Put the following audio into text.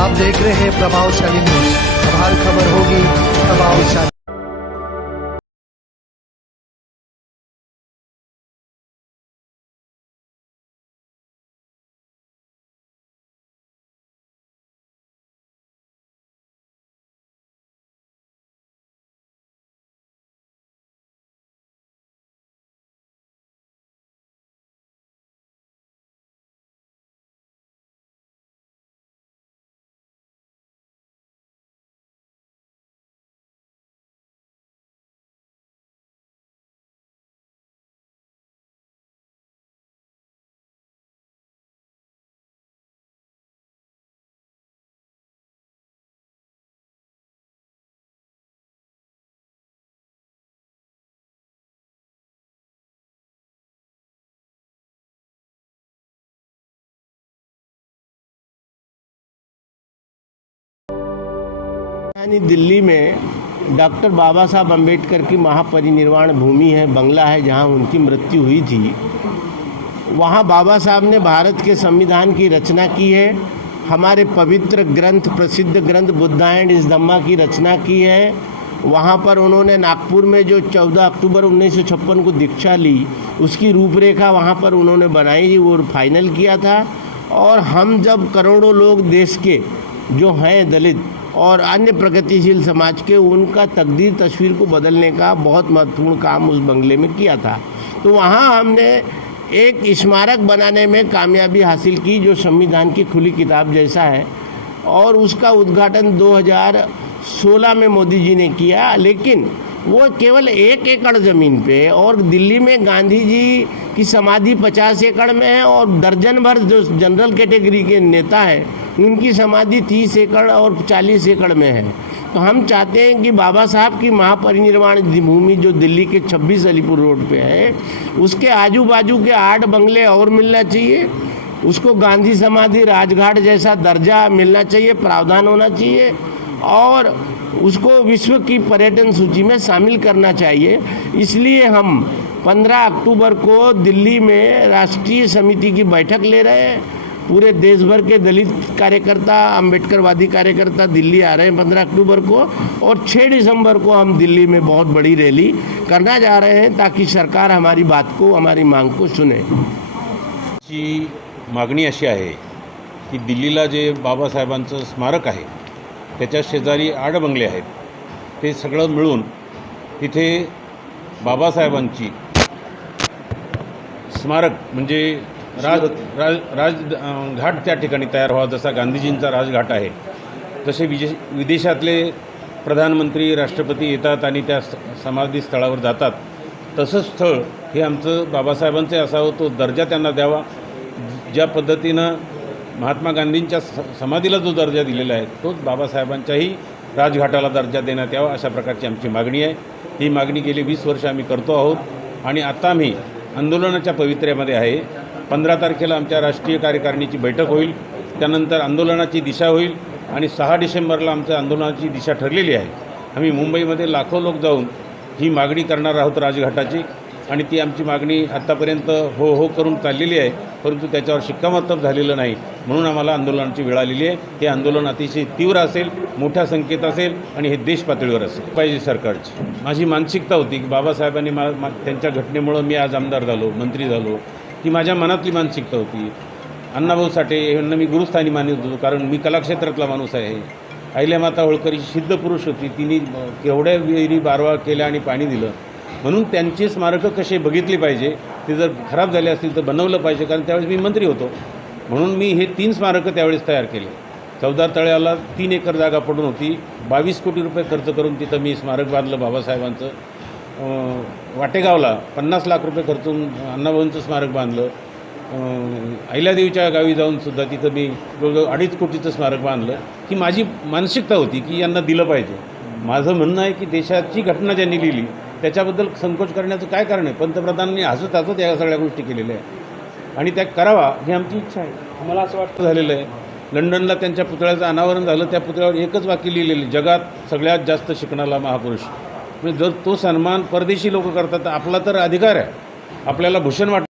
आप देख रहे हैं प्रभावशाली न्यूज। अब हर खबर होगी प्रभावशाली। यानी दिल्ली में डॉक्टर बाबा साहब अम्बेडकर की महापरिनिर्वाण भूमि है, बंगला है जहां उनकी मृत्यु हुई थी। वहां बाबा साहब ने भारत के संविधान की रचना की है, हमारे पवित्र ग्रंथ, प्रसिद्ध ग्रंथ बुद्धा एंड इस धम्मा की रचना की है। वहां पर उन्होंने नागपुर में जो 14 अक्टूबर 1956 को दीक्षा ली, उसकी रूपरेखा वहां पर उन्होंने बनाई, वो फाइनल किया था। और हम जब करोड़ों लोग देश के जो हैं दलित और अन्य प्रगतिशील समाज के, उनका तकदीर तस्वीर को बदलने का बहुत महत्वपूर्ण काम उस बंगले में किया था। तो वहाँ हमने एक स्मारक बनाने में कामयाबी हासिल की जो संविधान की खुली किताब जैसा है, और उसका उद्घाटन 2016 में मोदी जी ने किया। लेकिन वो केवल 1 एकड़ ज़मीन पे, और दिल्ली में गांधी जी की समाधि 50 एकड़ में है, और दर्जन भर जो जनरल कैटेगरी के नेता हैं उनकी समाधि 30 एकड़ और 40 एकड़ में है। तो हम चाहते हैं कि बाबा साहब की महापरिनिर्वाण भूमि जो दिल्ली के 26 अलीपुर रोड पे है, उसके आजू बाजू के 8 बंगले और मिलना चाहिए। उसको गांधी समाधि राजघाट जैसा दर्जा मिलना चाहिए, प्रावधान होना चाहिए, और उसको विश्व की पर्यटन सूची में शामिल करना चाहिए। इसलिए हम 15 अक्टूबर को दिल्ली में राष्ट्रीय समिति की बैठक ले रहे हैं। पूरे देश भर के दलित कार्यकर्ता, अम्बेडकरवादी कार्यकर्ता दिल्ली आ रहे हैं 15 अक्टूबर को, और 6 दिसंबर को हम दिल्ली में बहुत बड़ी रैली करना जा रहे हैं ताकि सरकार हमारी बात को, हमारी मांग को सुने। ची मागणी अशी आहे की दिल्लीला जे बाबासाहेबांचं स्मारक आहे त्याच्या शेजारी 8 बंगले आहेत, ते सगळं मिळून तिथे बाबासाहेबांची स्मारक म्हणजे राजघाट त्या ठिकाणी तयार व्हावा। जसा गांधीजींचा राजघाट आहे, तसे विदेशातले प्रधानमंत्री, राष्ट्रपती येतात आणि त्या समाधी स्थळावर जातात, तसंच स्थळ हे आमचं बाबासाहेबांचे असावं, तो दर्जा त्यांना द्यावा। ज्या पद्धतीनं महात्मा गांधींच्या समाधीला जो दर्जा दिलेला आहे, तोच बाबासाहेबांच्याही राजघाटाला दर्जा देण्यात यावा, अशा प्रकारची आमची मागणी आहे। ही मागणी गेली 20 वर्ष आम्ही करतो आहोत, आणि आता आम्ही आंदोलनाच्या पवित्र्यामध्ये आहे। 15 तारखेला आमच्या राष्ट्रीय कार्यकारिणीची बैठक होईल, त्यानंतर आंदोलनाची दिशा होईल, आणि 6 डिसेंबरला आमच्या आंदोलनाची दिशा ठरलेली आहे। आम्ही मुंबईमध्ये लाखो लोक जाऊन ही मागणी करणार आहोत राजघाटाची, आणि ती आमची मागणी आत्तापर्यंत हो हो करून चाललेली आहे, परंतु त्याच्यावर शिक्कामोर्तब झालेलं नाही, म्हणून आम्हाला आंदोलनाची वेळ आलेली आहे। हे आंदोलन अतिशय तीव्र असेल, मोठ्या संख्येत असेल, आणि हे देश पातळीवर असेल पाहिजे सरकारची। माझी मानसिकता होती की बाबासाहेबांनी त्यांच्या घटनेमुळं मी आज आमदार झालो, मंत्री झालो, ही माझ्या मनातली मानसिकता होती। अण्णाभाऊ साठे यांना मी गुरुस्थानी मानत होतो, कारण मी कलाक्षेत्रातला माणूस आहे। अहिल्यामाता होळकर ही सिद्ध पुरुष होती, तिने केवढ्या विहिरी बारवा केल्या आणि पाणी दिलं, म्हणून त्यांची स्मारकं कसे बघितली पाहिजे, ते जर खराब झाले असतील तर बनवलं पाहिजे, कारण त्यावेळेस मी मंत्री होतो। म्हणून मी हे 3 स्मारकं त्यावेळेस तयार केले। 14 तळ्याला 3 एकर जागा पडून होती, 22 कोटी रुपये खर्च करून तिथं मी स्मारक बांधलं बाबासाहेबांचं। वाटेगावला 50 लाख रुपये खर्चून अण्णाभाऊंचं स्मारक बांधलं। अहिल्यादेवीच्या गावी जाऊन सुद्धा तिथं मी जवळजवळ 2.5 कोटीचं स्मारक बांधलं। ही माझी मानसिकता होती की यांना दिलं पाहिजे। माझं म्हणणं आहे की देशाची घटना ज्यांनी लिहिली त्याच्याबद्दल संकोच करण्याचं काय कारण आहे? पंतप्रधानांनी हसत हसत या सगळ्या गोष्टी केलेल्या आहेत, आणि त्या करावा ही आमची इच्छा आहे। आम्हाला असं वाटतं झालेलं आहे, लंडनला त्यांच्या पुतळ्याचं अनावरण झालं, त्या पुतळ्यावर एकच वाक्य लिहिलेलं, जगात सगळ्यात जास्त शिकणारा महापुरुष। म्हणजे जर तो सन्मान परदेशी लोक करतात तर आपला तर अधिकार आहे, आपल्याला भूषण वाटतं।